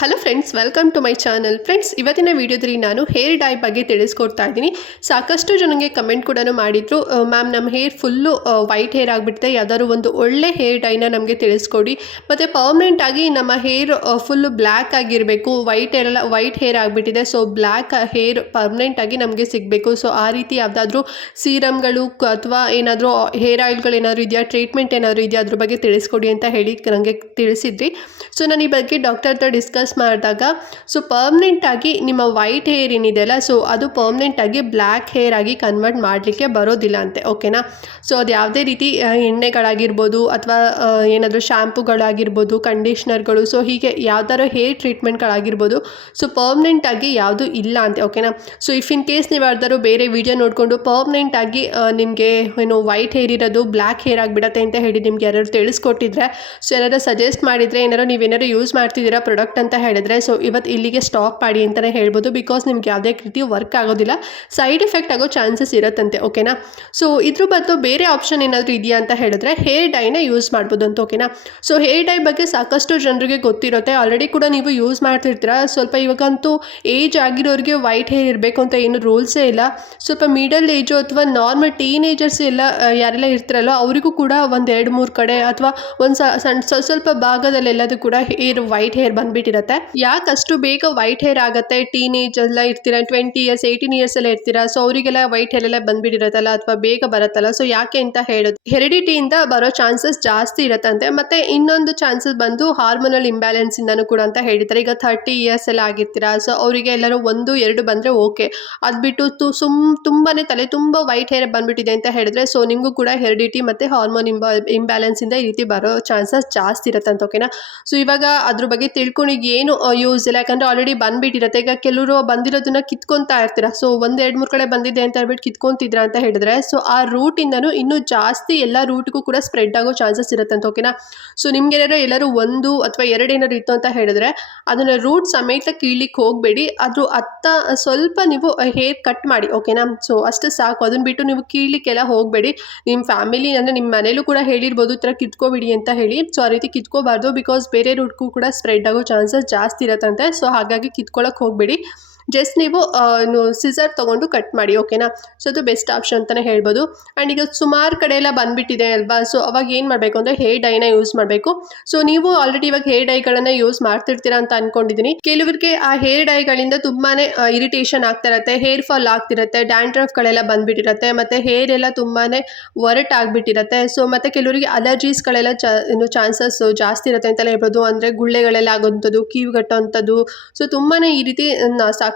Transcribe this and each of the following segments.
Hello friends, welcome to my channel. Friends, ಇವತ್ತಿನ ವಿಡಿಯೋದಲ್ಲಿ ನಾನು ಹೇರ್ ಡೈ ಬಗ್ಗೆ ತಿಳಿಸ್ಕೊಡ್ತಾ ಇದ್ದೀನಿ. ಸಾಕಷ್ಟು ಜನಗೆ ಕಮೆಂಟ್ ಕೂಡ ಮಾಡಿದ್ರು, ಮ್ಯಾಮ್ ನಮ್ಮ ಹೇರ್ ಫುಲ್ಲು ವೈಟ್ ಹೇರ್ ಆಗಿಬಿಡುತ್ತೆ, ಯಾವ್ದಾದ್ರು ಒಂದು ಒಳ್ಳೆ ಹೇರ್ ಡೈನ ನಮಗೆ ತಿಳಿಸ್ಕೊಡಿ. ಮತ್ತು ಪರ್ಮನೆಂಟ್ ಆಗಿ ನಮ್ಮ ಹೇರ್ ಫುಲ್ಲು ಬ್ಲ್ಯಾಕ್ ಆಗಿರಬೇಕು, ವೈಟ್ ಹೇರ್ ಆಗಿಬಿಟ್ಟಿದೆ, ಸೊ ಬ್ಲ್ಯಾಕ್ ಹೇರ್ ಪರ್ಮನೆಂಟ್ ಆಗಿ ನಮಗೆ ಸಿಗಬೇಕು. ಸೊ ಆ ರೀತಿ ಯಾವುದಾದ್ರೂ ಸೀರಮ್ಗಳು ಅಥವಾ ಏನಾದರೂ ಹೇರ್ ಆಯಿಲ್ಗಳು ಏನಾದರೂ ಇದೆಯಾ, ಟ್ರೀಟ್ಮೆಂಟ್ ಏನಾದರೂ ಇದೆಯಾ, ಅದ್ರ ಬಗ್ಗೆ ತಿಳಿಸ್ಕೊಡಿ ಅಂತ ಹೇಳಿ ನನಗೆ ತಿಳಿಸಿದ್ರಿ. ಸೊ ನಾನು ಈ ಬಗ್ಗೆ ಡಾಕ್ಟರ್ ಹತ್ರ ಡಿಸ್ಕಸ್ ಮಾಡಿದಾಗ, ಸೊ ಪರ್ಮನೆಂಟ್ ಆಗಿ ನಿಮ್ಮ ವೈಟ್ ಹೇರ್ ಏನಿದೆಯಲ್ಲ, ಸೊ ಅದು ಪರ್ಮನೆಂಟ್ ಆಗಿ ಬ್ಲ್ಯಾಕ್ ಹೇರ್ ಆಗಿ ಕನ್ವರ್ಟ್ ಮಾಡಲಿಕ್ಕೆ ಬರೋದಿಲ್ಲ ಅಂತೆ. ಓಕೆನಾ. ಸೊ ಅದು ಯಾವುದೇ ರೀತಿ ಎಣ್ಣೆಗಳಾಗಿರ್ಬೋದು ಅಥವಾ ಏನಾದರೂ ಶ್ಯಾಂಪುಗಳಾಗಿರ್ಬೋದು, ಕಂಡೀಷ್ನರ್ಗಳು, ಸೊ ಹೀಗೆ ಯಾವ್ದಾದ್ರು ಹೇರ್ ಟ್ರೀಟ್ಮೆಂಟ್ಗಳಾಗಿರ್ಬೋದು, ಸೊ ಪರ್ಮನೆಂಟ್ ಆಗಿ ಯಾವುದು ಇಲ್ಲ ಅಂತೆ. ಓಕೆನಾ. ಸೊ ಇಫ್ ಇನ್ ಕೇಸ್ ನೀವು ಯಾವ್ದಾದ್ರು ಬೇರೆ ವಿಡಿಯೋ ನೋಡಿಕೊಂಡು ಪರ್ಮನೆಂಟ್ ಆಗಿ ನಿಮಗೆ ಏನು ವೈಟ್ ಹೇರ್ ಇರೋದು ಬ್ಲ್ಯಾಕ್ ಹೇರ್ ಆಗಿಬಿಡತ್ತೆ ಅಂತ ಹೇಳಿ ನಿಮ್ಗೆ ಯಾರು ತಿಳಿಸ್ಕೊಟ್ಟಿದ್ರೆ, ಸೊ ಏನಾದ್ರು ಸಜೆಸ್ಟ್ ಮಾಡಿದರೆ, ಏನಾದ್ರು ಯೂಸ್ ಮಾಡ್ತಿದ್ದೀರಾ ಪ್ರಾಡಕ್ಟ್ ಅಂತ ಹೇಳಿದ್ರೆ, ಸೊ ಇವತ್ತು ಇಲ್ಲಿಗೆ ಸ್ಟಾಪ್ ಮಾಡಿ ಅಂತಲೇ ಹೇಳ್ಬೋದು. ಬಿಕಾಸ್ ನಿಮ್ಗೆ ಯಾವುದೇ ರೀತಿ ವರ್ಕ್ ಆಗೋದಿಲ್ಲ, ಸೈಡ್ ಎಫೆಕ್ಟ್ ಆಗೋ ಚಾನ್ಸಸ್ ಇರುತ್ತಂತೆ. ಓಕೆನಾ. ಸೊ ಇದ್ರ ಬದಲು ಬೇರೆ ಆಪ್ಷನ್ ಏನಾದರೂ ಇದೆಯಾ ಅಂತ ಹೇಳಿದ್ರೆ ಹೇರ್ ಡೈನ ಯೂಸ್ ಮಾಡ್ಬೋದು ಅಂತ. ಓಕೆನಾ. ಸೊ ಹೇರ್ ಡೈ ಬಗ್ಗೆ ಸಾಕಷ್ಟು ಜನರಿಗೆ ಗೊತ್ತಿರುತ್ತೆ, ಆಲ್ರೆಡಿ ಕೂಡ ನೀವು ಯೂಸ್ ಮಾಡ್ತಿರ್ತೀರ. ಸ್ವಲ್ಪ ಇವಾಗಂತೂ ಏಜ್ ಆಗಿರೋರಿಗೆ ವೈಟ್ ಹೇರ್ ಇರಬೇಕು ಅಂತ ಏನು ರೂಲ್ಸೇ ಇಲ್ಲ. ಸ್ವಲ್ಪ ಮಿಡಲ್ ಏಜು ಅಥವಾ ನಾರ್ಮಲ್ ಟೀನೇಜರ್ಸ್ ಎಲ್ಲ ಯಾರೆಲ್ಲ ಇರ್ತಾರಲ್ಲೋ ಅವರಿಗೂ ಕೂಡ ಒಂದು 2-3 ಕಡೆ ಅಥವಾ ಒಂದು ಸ್ವಲ್ಪ ಭಾಗದಲ್ಲೆಲ್ಲದೂ ಕೂಡ ವೈಟ್ ಹೇರ್ ಬಂದ್ಬಿಟ್ಟಿರುತ್ತೆ. ಯಾಕಷ್ಟು ಬೇಗ ವೈಟ್ ಹೇರ್ ಆಗುತ್ತೆ, ಟೀನೇಜ್ ಎಲ್ಲ ಇರ್ತೀರಾ, 20 ಇಯರ್ಸ್ 18 ಇಯರ್ಸ್ ಎಲ್ಲ ಇರ್ತೀರಾ, ಸೊ ಅವರಿಗೆಲ್ಲ ವೈಟ್ ಹೇರ್ ಎಲ್ಲ ಬಂದ್ಬಿಟ್ಟಿರತ್ತಲ್ಲ ಅಥವಾ ಬೇಗ ಬರುತ್ತಲ್ಲ. ಸೊ ಯಾಕೆ ಅಂತ ಹೇಳೋದು, ಹೆರಿಡಿಟಿಯಿಂದ ಬರೋ ಚಾನ್ಸಸ್ ಜಾಸ್ತಿ ಇರತ್ತಂತೆ. ಮತ್ತೆ ಇನ್ನೊಂದು ಚಾನ್ಸಸ್ ಬಂದು ಹಾರ್ಮೋನಲ್ ಇಂಬ್ಯಾಲೆನ್ಸ್ ಇಂದನೂ ಕೂಡ ಅಂತ ಹೇಳ್ತಾರೆ. ಈಗ 30 ಇಯರ್ಸ್ ಎಲ್ಲ ಆಗಿರ್ತೀರಾ, ಸೊ ಅವರಿಗೆ ಎಲ್ಲರೂ 1-2 ಬಂದರೆ ಓಕೆ. ಅದು ಬಿಟ್ಟು ತುಂಬಾನೇ ತಲೆ ತುಂಬ ವೈಟ್ ಹೇರ್ ಬಂದ್ಬಿಟ್ಟಿದೆ ಅಂತ ಹೇಳಿದ್ರೆ, ಸೊ ನಿಮಗೂ ಕೂಡ ಹೆರಿಡಿಟಿ ಮತ್ತು ಹಾರ್ಮೋನ್ ಇಂಬ್ಯಾಲೆನ್ಸ್ ಇಂದ ಈ ರೀತಿ ಬರೋ ಚಾನ್ಸಸ್ ಜಾಸ್ತಿ ಇರತ್ತಂತ. ಓಕೆನಾ. ಸೊ ಇವಾಗ ಅದ್ರ ಬಗ್ಗೆ ತಿಳ್ಕೊಂಡು ಏನು ಯೂಸ್ ಇಲ್ಲ, ಯಾಕಂದರೆ ಆಲ್ರೆಡಿ ಬಂದ್ಬಿಟ್ಟಿರುತ್ತೆ. ಈಗ ಕೆಲವರು ಬಂದಿರೋದನ್ನ ಕಿತ್ಕೊತಾ ಇರ್ತೀರಾ, ಸೊ 1-2-3 ಕಡೆ ಬಂದಿದೆ ಅಂತ ಹೇಳ್ಬಿಟ್ಟು ಕಿತ್ಕೊಂತಿದ್ರ ಅಂತ ಹೇಳಿದ್ರೆ, ಸೊ ಆ ರೂಟಿಂದನೂ ಇನ್ನೂ ಜಾಸ್ತಿ ಎಲ್ಲ ರೂಟ್ಗೂ ಕೂಡ ಸ್ಪ್ರೆಡ್ ಆಗೋ ಚಾನ್ಸಸ್ ಇರುತ್ತಂತ. ಓಕೆನಾ. ಸೊ ನಿಮ್ಗೆ ಎಲ್ಲರೂ 1 ಅಥವಾ 2 ಏನಾದ್ರು ಇತ್ತು ಅಂತ ಹೇಳಿದ್ರೆ ಅದನ್ನು ರೂಟ್ ಸಮೇತ ಕೀಳ್ಲಿಕ್ಕೆ ಹೋಗಬೇಡಿ, ಅದ್ರ ಸ್ವಲ್ಪ ನೀವು ಹೇರ್ ಕಟ್ ಮಾಡಿ. ಓಕೆನಾ. ಸೊ ಅಷ್ಟು ಸಾಕು, ಅದನ್ನ ಬಿಟ್ಟು ನೀವು ಕೀಳ್ಲಿಕ್ಕೆಲ್ಲ ಹೋಗಬೇಡಿ. ನಿಮ್ಮ ಫ್ಯಾಮಿಲಿ ಅಂದರೆ ನಿಮ್ಮ ಮನೇಲೂ ಕೂಡ ಹೇಳಿರ್ಬೋದು ಈ ಥರ ಕಿತ್ಕೋಬಿಡಿ ಅಂತ ಹೇಳಿ. ಸೊ ಆ ರೀತಿ ಕಿತ್ಕೋಬಾರ್ದು, ಬಿಕಾಸ್ ಬೇರೆ ರೂಟ್ಗೂ ಕೂಡ ಸ್ಪ್ರೆಡ್ ಆಗೋ ಚಾನ್ಸಸ್ ಜಾಸ್ತಿ ಇರತ್ತಂತೆ. ಸೊ ಹಾಗಾಗಿ ಕಿತ್ಕೊಳ್ಳೋಕೆ ಹೋಗಬೇಡಿ, ಜಸ್ಟ್ ನೀವು ಸಿಸರ್ ತೊಗೊಂಡು ಕಟ್ ಮಾಡಿ. ಓಕೆನಾ. ಸೊ ಅದು ಬೆಸ್ಟ್ ಆಪ್ಷನ್ ಅಂತಲೇ ಹೇಳ್ಬೋದು. ಆ್ಯಂಡ್ ಈಗ ಸುಮಾರು ಕಡೆ ಎಲ್ಲ ಬಂದುಬಿಟ್ಟಿದೆ ಅಲ್ವಾ, ಸೊ ಅವಾಗ ಏನು ಮಾಡಬೇಕು ಅಂದರೆ ಹೇರ್ ಡೈನ ಯೂಸ್ ಮಾಡಬೇಕು. ಸೊ ನೀವು ಆಲ್ರೆಡಿ ಇವಾಗ ಹೇರ್ ಡೈಗಳನ್ನು ಯೂಸ್ ಮಾಡ್ತಿರ್ತೀರಾ ಅಂತ ಅಂದ್ಕೊಂಡಿದ್ದೀನಿ. ಕೆಲವರಿಗೆ ಆ ಹೇರ್ ಡೈಗಳಿಂದ ತುಂಬಾ ಇರಿಟೇಷನ್ ಆಗ್ತಾ ಇರುತ್ತೆ, ಹೇರ್ ಫಾಲ್ ಆಗ್ತಿರುತ್ತೆ, ಡ್ಯಾಂಡ್ರಫ್ಗಳೆಲ್ಲ ಬಂದುಬಿಟ್ಟಿರುತ್ತೆ, ಮತ್ತು ಹೇರ್ ಎಲ್ಲ ತುಂಬಾ ಒರಟಾಗಿಬಿಟ್ಟಿರುತ್ತೆ. ಸೊ ಮತ್ತು ಕೆಲವರಿಗೆ ಅಲರ್ಜೀಸ್ಗಳೆಲ್ಲ ಚಾನ್ಸಸ್ ಜಾಸ್ತಿ ಇರುತ್ತೆ ಅಂತಲೇ ಹೇಳ್ಬೋದು. ಅಂದರೆ ಗುಳ್ಳೆಗಳೆಲ್ಲ ಆಗೋಂಥದ್ದು, ಕಿವಿಗಟ್ಟೋವಂಥದ್ದು, ಸೊ ತುಂಬಾ ಈ ರೀತಿ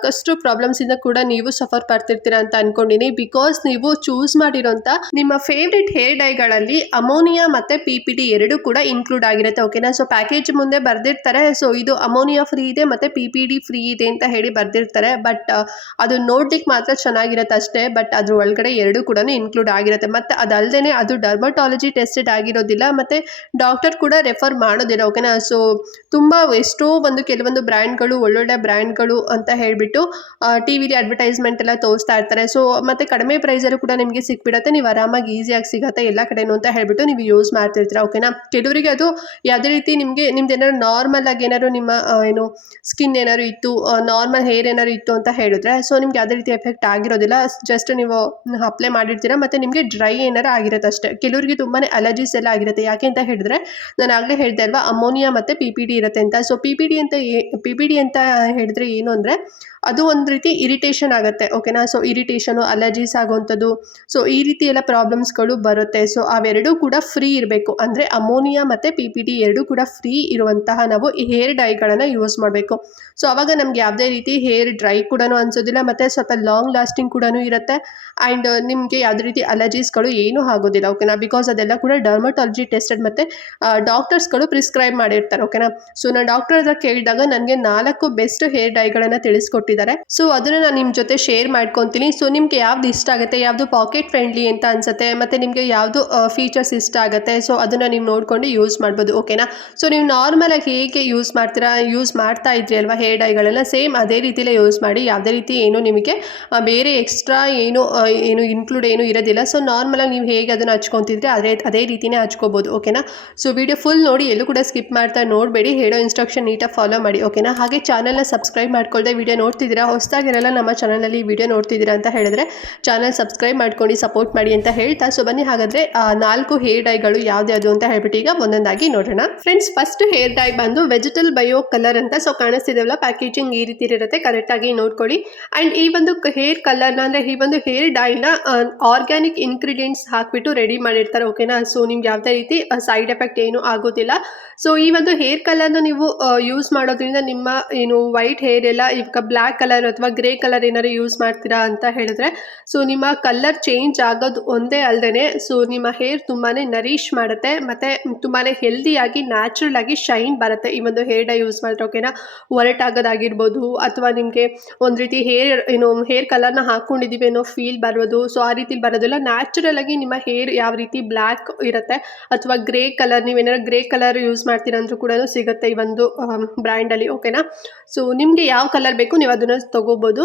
ಸಾಕಷ್ಟು ಪ್ರಾಬ್ಲಮ್ಸ್ ಇಂದ ಕೂಡ ನೀವು ಸಫರ್ ಪಡ್ತಿರ್ತೀರಾ ಅಂತ ಅನ್ಕೊಂಡಿನಿ. ಬಿಕಾಸ್ ನೀವು ಚೂಸ್ ಮಾಡಿರೋಂಥ ನಿಮ್ಮ ಫೇವ್ರೆಟ್ ಹೇರ್ ಡೈಗಳಲ್ಲಿ ಅಮೋನಿಯಾ ಮತ್ತು PPD ಎರಡೂ ಕೂಡ ಇನ್ಕ್ಲೂಡ್ ಆಗಿರುತ್ತೆ. ಓಕೆನಾ. ಸೊ ಪ್ಯಾಕೇಜ್ ಮುಂದೆ ಬರ್ದಿರ್ತಾರೆ, ಸೊ ಇದು ಅಮೋನಿಯಾ ಫ್ರೀ ಇದೆ ಮತ್ತು PPD ಫ್ರೀ ಇದೆ ಅಂತ ಹೇಳಿ ಬರ್ದಿರ್ತಾರೆ. ಬಟ್ ಅದು ನೋಡ್ಲಿಕ್ಕೆ ಮಾತ್ರ ಚೆನ್ನಾಗಿರುತ್ತೆ ಅಷ್ಟೇ, ಬಟ್ ಅದ್ರ ಒಳಗಡೆ ಎರಡೂ ಕೂಡ ಇನ್ಕ್ಲೂಡ್ ಆಗಿರುತ್ತೆ. ಮತ್ತು ಅದಲ್ಲದೆ ಅದು ಡರ್ಮಟಾಲಜಿ ಟೆಸ್ಟೆಡ್ ಆಗಿರೋದಿಲ್ಲ, ಮತ್ತು ಡಾಕ್ಟರ್ ಕೂಡ ರೆಫರ್ ಮಾಡೋದಿಲ್ಲ. ಓಕೆನಾ. ಸೊ ತುಂಬ ಕೆಲವೊಂದು ಬ್ರ್ಯಾಂಡ್ಗಳು ಒಳ್ಳೊಳ್ಳೆ ಬ್ರ್ಯಾಂಡ್ಗಳು ಅಂತ ಹೇಳಿಬಿಟ್ಟು ಟಿವಿಲಿ ಅಡ್ವರ್ಟೈಸ್ಮೆಂಟ್ ಎಲ್ಲ ತೋರಿಸ್ತಾ ಇರ್ತಾರೆ. ಸೊ ಮತ್ತು ಕಡಿಮೆ ಪ್ರೈಸಲ್ಲೂ ಕೂಡ ನಿಮಗೆ ಸಿಕ್ಬಿಡುತ್ತೆ, ನೀವು ಆರಾಮಾಗಿ ಈಸಿಯಾಗಿ ಸಿಗುತ್ತೆ ಎಲ್ಲ ಕಡೆನೂ ಅಂತ ಹೇಳ್ಬಿಟ್ಟು ನೀವು ಯೂಸ್ ಮಾಡ್ತಿರ್ತೀರ. ಓಕೆನಾ. ಕೆಲವರಿಗೆ ಅದು ಯಾವುದೇ ರೀತಿ ನಿಮ್ದು ಏನಾದ್ರು ನಾರ್ಮಲ್ ಆಗಿ ಏನಾದ್ರು ನಿಮ್ಮ ಸ್ಕಿನ್ ಏನಾದ್ರು ಇತ್ತು, ನಾರ್ಮಲ್ ಹೇರ್ ಏನಾದ್ರು ಇತ್ತು ಅಂತ ಹೇಳಿದ್ರೆ, ಸೊ ನಿಮ್ಗೆ ಯಾವುದೇ ರೀತಿ ಎಫೆಕ್ಟ್ ಆಗಿರೋದಿಲ್ಲ, ಜಸ್ಟ್ ನೀವು ಅಪ್ಲೈ ಮಾಡಿರ್ತೀರ ಮತ್ತು ನಿಮಗೆ ಡ್ರೈ ಏನಾರು ಆಗಿರುತ್ತೆ ಅಷ್ಟೇ. ಕೆಲವರಿಗೆ ತುಂಬಾ ಅಲರ್ಜೀಸ್ ಎಲ್ಲ ಆಗಿರುತ್ತೆ. ಯಾಕೆ ಅಂತ ಹೇಳಿದ್ರೆ, ನಾನು ಆಗಲೇ ಹೇಳಿದೆ ಅಲ್ವಾ, ಅಮೋನಿಯಾ ಮತ್ತು PPD ಇರುತ್ತೆ ಅಂತ. ಸೊ PPD ಅಂತ ಹೇಳಿದ್ರೆ ಏನು ಅಂದರೆ, ಅದು ಒಂದು ರೀತಿ ಇರಿಟೇಷನ್ ಆಗುತ್ತೆ. ಓಕೆನಾ. ಸೊ ಇರಿಟೇಷನು, ಅಲರ್ಜೀಸ್ ಆಗೋವಂಥದ್ದು, ಸೊ ಈ ರೀತಿ ಎಲ್ಲ ಪ್ರಾಬ್ಲಮ್ಸ್ಗಳು ಬರುತ್ತೆ. ಸೊ ಅವೆರಡೂ ಕೂಡ ಫ್ರೀ ಇರಬೇಕು, ಅಂದರೆ ಅಮೋನಿಯಾ ಮತ್ತು PPD ಎರಡೂ ಕೂಡ ಫ್ರೀ ಇರುವಂತಹ ನಾವು ಈ ಹೇರ್ ಡೈಗಳನ್ನು ಯೂಸ್ ಮಾಡಬೇಕು. ಸೊ ಆವಾಗ ನಮ್ಗೆ ಯಾವುದೇ ರೀತಿ ಹೇರ್ ಡ್ರೈ ಕೂಡ ಅನಿಸೋದಿಲ್ಲ, ಮತ್ತು ಸ್ವಲ್ಪ ಲಾಂಗ್ ಲಾಸ್ಟಿಂಗ್ ಕೂಡ ಇರುತ್ತೆ. ಆ್ಯಂಡ್ ನಿಮಗೆ ಯಾವುದೇ ರೀತಿ ಅಲರ್ಜೀಸ್ಗಳು ಏನೂ ಆಗೋದಿಲ್ಲ. ಓಕೆನಾ. ಬಿಕಾಸ್ ಅದೆಲ್ಲ ಕೂಡ ಡರ್ಮಟಾಲಜಿ ಟೆಸ್ಟೆಡ್ ಮತ್ತು ಡಾಕ್ಟರ್ಸ್ಗಳು ಪ್ರಿಸ್ಕ್ರೈಬ್ ಮಾಡಿರ್ತಾರೆ. ಓಕೆನಾ. ಸೊ ನಾನು ಡಾಕ್ಟರ್ ಹತ್ರ ಕೇಳಿದಾಗ ನನಗೆ 4 ಬೆಸ್ಟ್ ಹೇರ್ ಡೈಗಳನ್ನು ತಿಳಿಸ್ಕೊಟ್ಟಿದ್ದಾರೆ. ಸೊ ಅದನ್ನು ನಾನು ನಿಮ್ಮ ಜೊತೆ ಶೇರ್ ಮಾಡ್ಕೊತೀನಿ. ಸೊ ನಿಮಗೆ ಯಾವ್ದು ಇಷ್ಟ ಆಗುತ್ತೆ, ಯಾವುದು ಪಾಕೆಟ್ ಫ್ರೆಂಡ್ಲಿ ಅಂತ ಅನ್ಸುತ್ತೆ, ಮತ್ತು ನಿಮಗೆ ಯಾವುದು ಫೀಚರ್ಸ್ ಇಷ್ಟ ಆಗುತ್ತೆ, ಸೊ ಅದನ್ನು ನೀವು ನೋಡಿಕೊಂಡು ಯೂಸ್ ಮಾಡ್ಬೋದು. ಓಕೆನಾ. ಸೊ ನೀವು ನಾರ್ಮಲಾಗಿ ಹೇಗೆ ಯೂಸ್ ಮಾಡ್ತಾ ಇದ್ರಿ ಅಲ್ವಾ ಹೇರ್ ಡೈಗಳೆಲ್ಲ, ಸೇಮ್ ಅದೇ ರೀತಿಯಲ್ಲೇ ಯೂಸ್ ಮಾಡಿ. ಯಾವುದೇ ರೀತಿ ಏನು ನಿಮಗೆ ಬೇರೆ ಎಕ್ಸ್ಟ್ರಾ ಏನು ಇನ್ಕ್ಲೂಡ್ ಏನು ಇರೋದಿಲ್ಲ. ಸೊ ನಾರ್ಮಲಾಗಿ ನೀವು ಹೇಗೆ ಅದನ್ನು ಹಚ್ಕೊತಿದ್ರೆ ಅದೇ ರೀತಿಯೇ ಹಚ್ಕೋಬೋದು. ಓಕೆನಾ. ಸೊ ವಿಡಿಯೋ ಫುಲ್ ನೋಡಿ, ಎಲ್ಲೂ ಕೂಡ ಸ್ಕಿಪ್ ಮಾಡ್ತಾ ನೋಡಬೇಡಿ, ಹೇಳೋ ಇನ್ಸ್ಟ್ರಕ್ಷನ್ ನೀಟಾಗಿ ಫಾಲೋ ಮಾಡಿ ಓಕೆನಾ. ಹಾಗೆ ಚಾನಲ್ನ ಸಬ್ಸ್ಕ್ರೈಬ್ ಮಾಡ್ಕೊಳ್ಳದೆ ವಿಡಿಯೋ ನೋಡ್ತಿದ್ದೀರಾ, ಹೊಸದಾಗಿರಲ್ಲ ನಮ್ಮ ಚಾನಲಲ್ಲಿ ವಿಡಿಯೋ ನೋಡ್ತಿದ್ದೀರಾ ಅಂತ ಹೇಳಿದ್ರೆ ಚಾನಲ್ ಸಬ್ಸ್ಕ್ರೈಬ್ ಮಾಡ್ಕೊಂಡು ಸಪೋರ್ಟ್ ಮಾಡಿ ಅಂತ ಹೇಳ್ತಾ, ಸೊ ಬನ್ನಿ ಹಾಗಾದರೆ 4 ಹೇರ್ ಡೈಗಳು ಯಾವ್ದು ಅಂತ ಹೇಳ್ಬಿಟ್ಟು ಈಗ ಒಂದೊಂದಾಗಿ ನೋಡೋಣ. ಫ್ರೆಂಡ್ಸ್, ಫಸ್ಟ್ ಹೇರ್ ಡೈ ಬಂದು ವೆಜಿಟಲ್ ಬಯೋ ಕಲರ್ ಅಂತ, ಸೊ ಕಾಣಿಸ್ತಿದೆಯಲ್ಲ ಪ್ಯಾಕೇಜಿಂಗ್ ಈ ರೀತಿ ಇರುತ್ತೆ, ಕರೆಕ್ಟಾಗಿ ನೋಡ್ಕೊಳ್ಳಿ. ಆ್ಯಂಡ್ ಈ ಒಂದು ಹೇರ್ ಕಲರ್ನ ಅಂದರೆ ಈ ಒಂದು ಹೇರ್ ಡೈನ ಆರ್ಗ್ಯಾನಿಕ್ ಇಂಗ್ರೀಡಿಯೆಂಟ್ಸ್ ಹಾಕ್ಬಿಟ್ಟು ರೆಡಿ ಮಾಡಿರ್ತಾರೆ ಓಕೆನಾ. ಸೊ ನಿಮ್ಗೆ ಯಾವುದೇ ರೀತಿ ಸೈಡ್ ಎಫೆಕ್ಟ್ ಏನೂ ಆಗೋದಿಲ್ಲ. ಸೊ ಈ ಒಂದು ಹೇರ್ ಕಲರ್ನ ನೀವು ಯೂಸ್ ಮಾಡೋದ್ರಿಂದ ನಿಮ್ಮ ಏನು ವೈಟ್ ಹೇರ್ ಎಲ್ಲ ಇವಾಗ ಬ್ಲ್ಯಾಕ್ ಕಲರ್ ಅಥವಾ ಗ್ರೇ ಕಲರ್ ಏನಾದ್ರು ಯೂಸ್ ಮಾಡ್ತೀರಾ ಅಂತ ಹೇಳಿದ್ರೆ, ಸೊ ನಿಮ್ಮ ಕಲರ್ ಚೇಂಜ್ ಆಗೋದು ಒಂದೇ ಅಲ್ಲದೆ ಸೊ ನಿಮ್ಮ ಹೇರ್ ತುಂಬಾ ನರಿಶ್ ಮಾಡುತ್ತೆ ಮತ್ತು ತುಂಬಾ ಹೆಲ್ದಿಯಾಗಿ ನ್ಯಾಚುರಲ್ ಆಗಿ ಶೈನ್ ಬರುತ್ತೆ ಈ ಒಂದು ಹೇರ್ ಡೈ ಯೂಸ್ ಮಾಡಿದ್ರೆ ಓಕೆನಾ. ಒರಟಾಗೋದಾಗಿರ್ಬೋದು ಅಥವಾ ನಿಮಗೆ ಒಂದು ರೀತಿ ಹೇರ್ ಕಲರ್ನ ಹಾಕ್ಕೊಂಡಿದ್ದೀವಿ ಅನ್ನೋ ಫೀಲ್ ಬರೋದು, ಸೊ ಆ ರೀತಿ ಬರೋದಿಲ್ಲ. ನ್ಯಾಚುರಲ್ ಆಗಿ ನಿಮ್ಮ ಹೇರ್ ಯಾವ ರೀತಿ ಬ್ಲ್ಯಾಕ್ ಇರುತ್ತೆ ಅಥವಾ ಗ್ರೇ ಕಲರ್, ನೀವೇನಾದ್ರು ಗ್ರೇ ಕಲರ್ ಯೂಸ್ ಮಾಡ್ತೀರಾ ಅಂದ್ರೂ ಕೂಡ ಸಿಗುತ್ತೆ ಈ ಒಂದು ಬ್ರ್ಯಾಂಡಲ್ಲಿ ಓಕೆನಾ. ಸೊ ನಿಮಗೆ ಯಾವ ಕಲರ್ ಬೇಕು ನೀವು ಅದನ್ನು ತೊಗೋಬೋದು.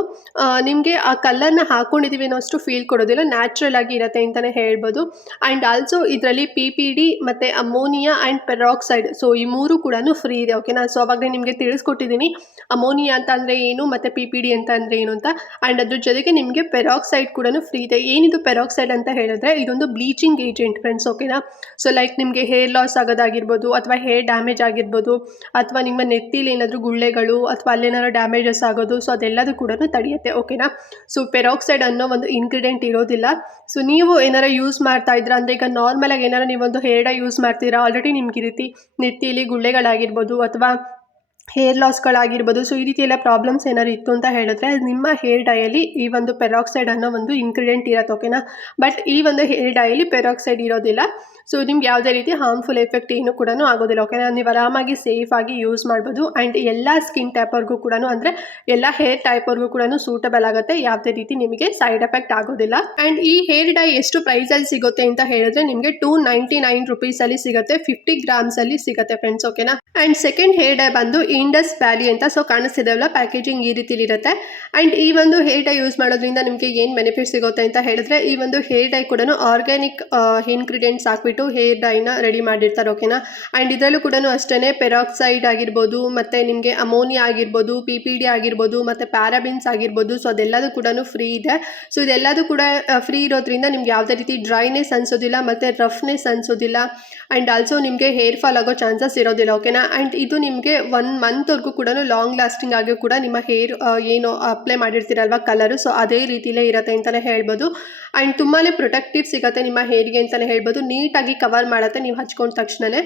ನಿಮಗೆ ಆ ಕಲರ್ನ ಹಾಕ್ಕೊಂಡಿದ್ದೀವಿ ಅನ್ನೋ ಅಷ್ಟು ಫೀಲ್ ಕೊಡೋದಿಲ್ಲ, ನ್ಯಾಚುರಲ್ ಆಗಿ ಇರುತ್ತೆ ಅಂತಲೇ ಹೇಳ್ಬೋದು. ಆ್ಯಂಡ್ ಆಲ್ಸೋ ಇದರಲ್ಲಿ PPD ಮತ್ತು ಅಮೋನಿಯಾ ಆ್ಯಂಡ್ ಪೆರಾಕ್ಸೈಡ್, ಸೊ ಈ ಮೂರು ಕೂಡ ಫ್ರೀ ಇದೆ ಓಕೆನಾ. ಸೊ ಅವಾಗಲೇ ನಿಮಗೆ ತಿಳಿಸ್ಕೊಟ್ಟಿದ್ದೀನಿ ಅಮೋನಿಯಾ ಅಂತ ಅಂದರೆ ಏನು ಮತ್ತು PPD ಅಂತ ಅಂದರೆ ಏನು ಅಂತ. ಆ್ಯಂಡ್ ಅದ್ರ ಜೊತೆಗೆ ನಿಮಗೆ ಪೆರಾಕ್ಸೈಡ್ ಕೂಡ ಫ್ರೀ ಇದೆ. ಏನಿದು ಪೆರಾಕ್ಸೈಡ್ ಅಂತ ಹೇಳಿದ್ರೆ ಇದೊಂದು ಬ್ಲೀಚಿಂಗ್ ಏಜೆಂಟ್ ಫ್ರೆಂಡ್ಸ್ ಓಕೆನಾ. ಸೊ ಲೈಕ್ ನಿಮಗೆ ಹೇರ್ ಲಾಸ್ ಆಗೋದಾಗಿರ್ಬೋದು ಅಥವಾ ಹೇರ್ ಡ್ಯಾಮೇಜ್ ಆಗಿರ್ಬೋದು ಅಥವಾ ನಿಮ್ಮ ನೆತ್ತಿಲಿ ಏನಾದರೂ ಗುಳ್ಳೆಗಳು ಅಥವಾ ಅಲ್ಲೇನಾದ್ರು ಡ್ಯಾಮೇಜಸ್ ಆಗೋದು, ಸೊ ಅದೆಲ್ಲದೂ ಕೂಡ ತಡೆಯುತ್ತೆ ಓಕೆನಾ. ಸೊ ಪೆರಾಕ್ಸೈಡ್ ಅನ್ನೋ ಒಂದು ಇಂಗ್ರೀಡಿಯೆಂಟ್ ಇರೋದಿಲ್ಲ. ಸೊ ನೀವು ಏನಾರು ಯೂಸ್ ಮಾಡ್ತಾ ಇದ್ದೀರಾ ಅಂದರೆ ಈಗ ನಾರ್ಮಲಾಗಿ ಏನಾರು ನೀವೊಂದು ಹೇರ್ ಡೈ ಯೂಸ್ ಮಾಡ್ತೀರಾ, ಆಲ್ರೆಡಿ ನಿಮ್ಗೆ ಈ ರೀತಿ ನೆತ್ತಿಲಿ ಗುಳ್ಳೆಗಳಾಗಿರ್ಬೋದು ಅಥವಾ ಹೇರ್ ಲಾಸ್ಗಳಾಗಿರ್ಬೋದು, ಸೊ ಈ ರೀತಿ ಎಲ್ಲ ಪ್ರಾಬ್ಲಮ್ಸ್ ಏನಾದ್ರು ಇತ್ತು ಅಂತ ಹೇಳಿದ್ರೆ ನಿಮ್ಮ ಹೇರ್ ಡೈಯಲ್ಲಿ ಈ ಒಂದು ಪೆರಾಕ್ಸೈಡ್ ಅನ್ನೋ ಒಂದು ಇಂಗ್ರೀಡಿಯೆಂಟ್ ಇರುತ್ತೆ ಓಕೆನಾ. ಬಟ್ ಈ ಒಂದು ಹೇರ್ ಡೈಯಲ್ಲಿ ಪೆರಾಕ್ಸೈಡ್ ಇರೋದಿಲ್ಲ. ಸೊ ನಿಮ್ಗೆ ಯಾವುದೇ ರೀತಿ ಹಾರ್ಮ್ಫುಲ್ ಎಫೆಕ್ಟ್ ಏನು ಕೂಡ ಆಗೋದಿಲ್ಲ ಓಕೆನಾ. ನೀವು ಆರಾಮಾಗಿ ಸೇಫಾಗಿ ಯೂಸ್ ಮಾಡ್ಬೋದು. ಆ್ಯಂಡ್ ಎಲ್ಲ ಸ್ಕಿನ್ ಟೈಪ್ವರೆಗೂ ಕೂಡ ಅಂದರೆ ಎಲ್ಲ ಹೇರ್ ಟೈಪ್ವರೆಗೂ ಕೂಡ ಸೂಟಬಲ್ ಆಗುತ್ತೆ, ಯಾವುದೇ ರೀತಿ ನಿಮಗೆ ಸೈಡ್ ಎಫೆಕ್ಟ್ ಆಗೋದಿಲ್ಲ. ಆ್ಯಂಡ್ ಈ ಹೇರ್ ಡೈ ಎಷ್ಟು ಪ್ರೈಸಲ್ಲಿ ಸಿಗುತ್ತೆ ಅಂತ ಹೇಳಿದ್ರೆ ನಿಮಗೆ 299 ರುಪೀಸಲ್ಲಿ ಸಿಗುತ್ತೆ, 50 ಗ್ರಾಮ್ಸಲ್ಲಿ ಸಿಗುತ್ತೆ ಫ್ರೆಂಡ್ಸ್ ಓಕೆನಾ. ಆ್ಯಂಡ್ ಸೆಕೆಂಡ್ ಹೇರ್ ಡೈ ಬಂದು ಇಂಡಸ್ ವ್ಯಾಲಿ ಅಂತ, ಸೊ ಕಾಣಿಸ್ತಿದೆಯಲ್ಲ ಪ್ಯಾಕೇಜಿಂಗ್ ಈ ರೀತಿಲಿ ಇರುತ್ತೆ. ಆ್ಯಂಡ್ ಈ ಒಂದು ಹೇರ್ ಡೈ ಯೂಸ್ ಮಾಡೋದ್ರಿಂದ ನಿಮಗೆ ಏನು ಬೆನಿಫಿಟ್ ಸಿಗುತ್ತೆ ಅಂತ ಹೇಳಿದ್ರೆ ಈ ಒಂದು ಹೇರ್ ಡೈ ಕೂಡ ಆರ್ಗ್ಯಾನಿಕ್ ಇಂಗ್ರೀಡಿಯೆಂಟ್ಸ್ ಹಾಕ್ಬಿಟ್ಟು ಹೇರ್ ಡೈನ ರೆಡಿ ಮಾಡಿರ್ತಾರೆ ಓಕೆನಾ. ಆ್ಯಂಡ್ ಇದರಲ್ಲೂ ಕೂಡ ಅಷ್ಟೇ ಪೆರಾಕ್ಸೈಡ್ ಆಗಿರ್ಬೋದು ಮತ್ತು ನಿಮಗೆ ಅಮೋನಿಯಾ ಆಗಿರ್ಬೋದು, PPD ಆಗಿರ್ಬೋದು ಮತ್ತು ಪ್ಯಾರಾಬಿನ್ಸ್ ಆಗಿರ್ಬೋದು, ಸೊ ಅದೆಲ್ಲದೂ ಕೂಡ ಫ್ರೀ ಇದೆ. ಸೊ ಇದೆಲ್ಲದೂ ಕೂಡ ಫ್ರೀ ಇರೋದ್ರಿಂದ ನಿಮ್ಗೆ ಯಾವುದೇ ರೀತಿ ಡ್ರೈನೆಸ್ ಅನಿಸೋದಿಲ್ಲ ಮತ್ತು ರಫ್ನೆಸ್ ಅನಿಸೋದಿಲ್ಲ. ಆ್ಯಂಡ್ ಆಲ್ಸೋ ನಿಮಗೆ ಹೇರ್ ಫಾಲ್ ಆಗೋ ಚಾನ್ಸಸ್ ಇರೋದಿಲ್ಲ ಓಕೆನಾ. ಆ್ಯಂಡ್ ಇದು ನಿಮಗೆ 1 ಮಂತ್ವರೆಗೂ ಕೂಡ ಲಾಂಗ್ ಲಾಸ್ಟಿಂಗ್ ಆಗಿ ಕೂಡ ನಿಮ್ಮ ಹೇರ್ ಏನು ಅಪ್ಲೈ ಮಾಡಿರ್ತೀರಲ್ವ ಕಲರು, ಸೊ ಅದೇ ರೀತಿಲೇ ಇರುತ್ತೆ ಅಂತಲೇ ಹೇಳ್ಬೋದು. ಆ್ಯಂಡ್ ತುಂಬಾ ಪ್ರೊಟೆಕ್ಟಿವ್ ಸಿಗುತ್ತೆ ನಿಮ್ಮ ಹೇರ್ಗೆ ಅಂತಲೇ ಹೇಳ್ಬೋದು. ನೀಟಾಗಿ ಕವರ್ ಮಾಡುತ್ತೆ ನೀವು ಹಚ್ಕೊಂಡ ತಕ್ಷಣವೇ.